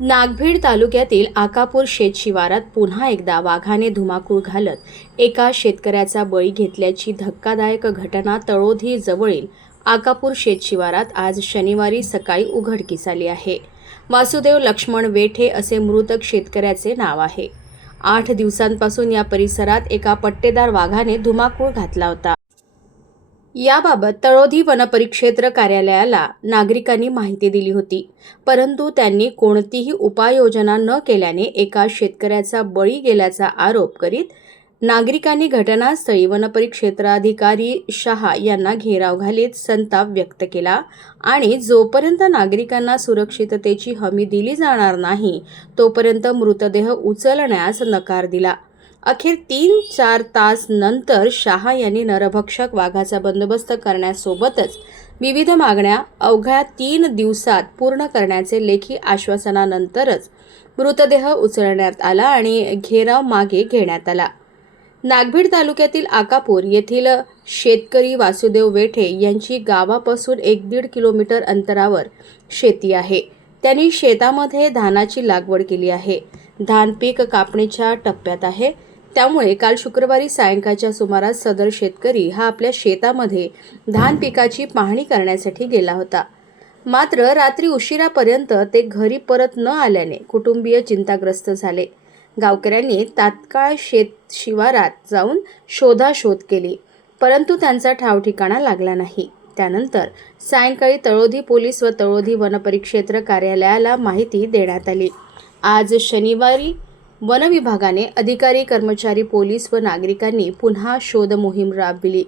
नागभीड तालुक्यातील आकापूर शेतशिवारात पुन्हा एकदा वाघाने धुमाकूळ घालत एका शेतकऱ्याचा बळी घेतल्याची धक्कादायक घटना तळोधी जवळील आकापूर शेतशिवारात आज शनिवारी सकाळी उघडकीस आली आहे. वासुदेव लक्ष्मण वेठे असे मृतक शेतकऱ्याचे नाव आहे. आठ दिवसांपासून या परिसरात एका पट्टेदार वाघाने धुमाकूळ घातला होता. याबाबत तळोधी वनपरिक्षेत्र कार्यालयाला नागरिकांनी माहिती दिली होती. परंतु त्यांनी कोणतीही उपाययोजना न केल्याने एका शेतकऱ्याचा बळी गेल्याचा आरोप करीत नागरिकांनी घटनास्थळी वनपरिक्षेत्राधिकारी शहा यांना घेराव घालीत संताप व्यक्त केला आणि जोपर्यंत नागरिकांना सुरक्षिततेची हमी दिली जाणार नाही तोपर्यंत मृतदेह उचलण्यास नकार दिला. अखेर तीन चार तास नंतर शहा यांनी नरभक्षक वाघाचा बंदोबस्त करण्यासोबतच विविध मागण्या अवघ्या तीन दिवसात पूर्ण करण्याचे लेखी आश्वासनानंतरच मृतदेह उचलण्यात आला आणि घेराव मागे घेण्यात आला. नागभीड तालुक्यातील आकापूर येथील शेतकरी वासुदेव वेठे यांची गावापासून एक दीड किलोमीटर अंतरावर शेती आहे. त्यांनी शेतामध्ये धानाची लागवड केली आहे. धान पीक कापणीच्या टप्प्यात आहे. त्यामुळे काल शुक्रवारी सायंकाळच्या सुमारास सदर शेतकरी हा आपल्या शेतामध्ये धान पिकाची पाहणी करण्यासाठी गेला होता. मात्र रात्री उशिरापर्यंत ते घरी परत न आल्याने कुटुंबीय चिंताग्रस्त झाले. गावकऱ्यांनी तात्काळ शेत शिवारात जाऊन शोधाशोध केली परंतु त्यांचा ठावठिकाणा लागला नाही. त्यानंतर सायंकाळी तळोधी पोलीस व तळोधी वनपरिक्षेत्र कार्यालयाला माहिती देण्यात आली. आज शनिवारी वन विभागाने अधिकारी कर्मचारी पोलीस व नागरिकांनी पुन्हा शोध मोहीम राबविली.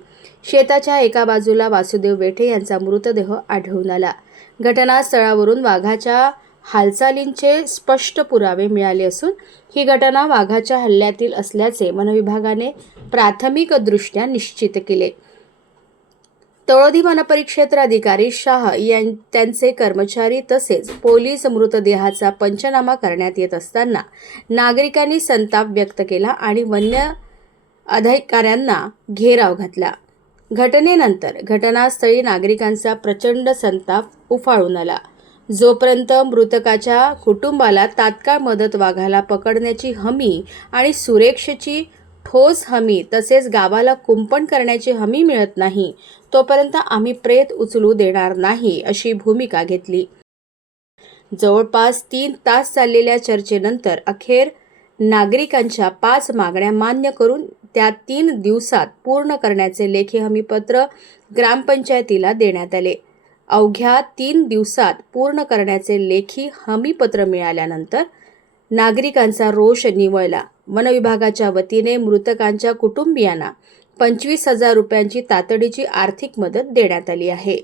शेताच्या एका बाजूला वासुदेव वेठे यांचा मृतदेह आढळून आला. घटनास्थळावरून वाघाच्या हालचालींचे स्पष्ट पुरावे मिळाले असून ही घटना वाघाच्या हल्ल्यातील असल्याचे वनविभागाने प्राथमिकदृष्ट्या निश्चित केले. तळोदी वनपरिक्षेत्र अधिकारी शाह यां त्यांचे कर्मचारी तसेच पोलीस मृतदेहाचा पंचनामा करण्यात येत असताना नागरिकांनी संताप व्यक्त केला आणि वन्य अधिकाऱ्यांना घेराव घातला. घटनेनंतर घटनास्थळी नागरिकांचा प्रचंड संताप उफाळून आला. जोपर्यंत मृतकाच्या कुटुंबाला तात्काळ मदत वाघाला पकडण्याची हमी आणि सुरक्षेची ठोस हमी तसेच गावाला कुंपण करण्याची हमी मिळत नाही तोपर्यंत आम्ही प्रेत उचलू देणार नाही अशी भूमिका घेतली. जवळपास तीन तास चाललेल्या चर्चेनंतर अखेर नागरिकांच्या पाच मागण्या मान्य करून त्या तीन दिवसात पूर्ण करण्याचे लेखी हमीपत्र ग्रामपंचायतीला देण्यात आले. अवघ्या तीन दिवसात पूर्ण करण्याचे लेखी हमीपत्र मिळाल्यानंतर नागरिकांचा रोष निवळला. वनविभागाच्या वतीने मृतकांच्या कुटुंबियांना पंचवीस हजार रुपयांची तातडीची आर्थिक मदत देण्यात आली आहे.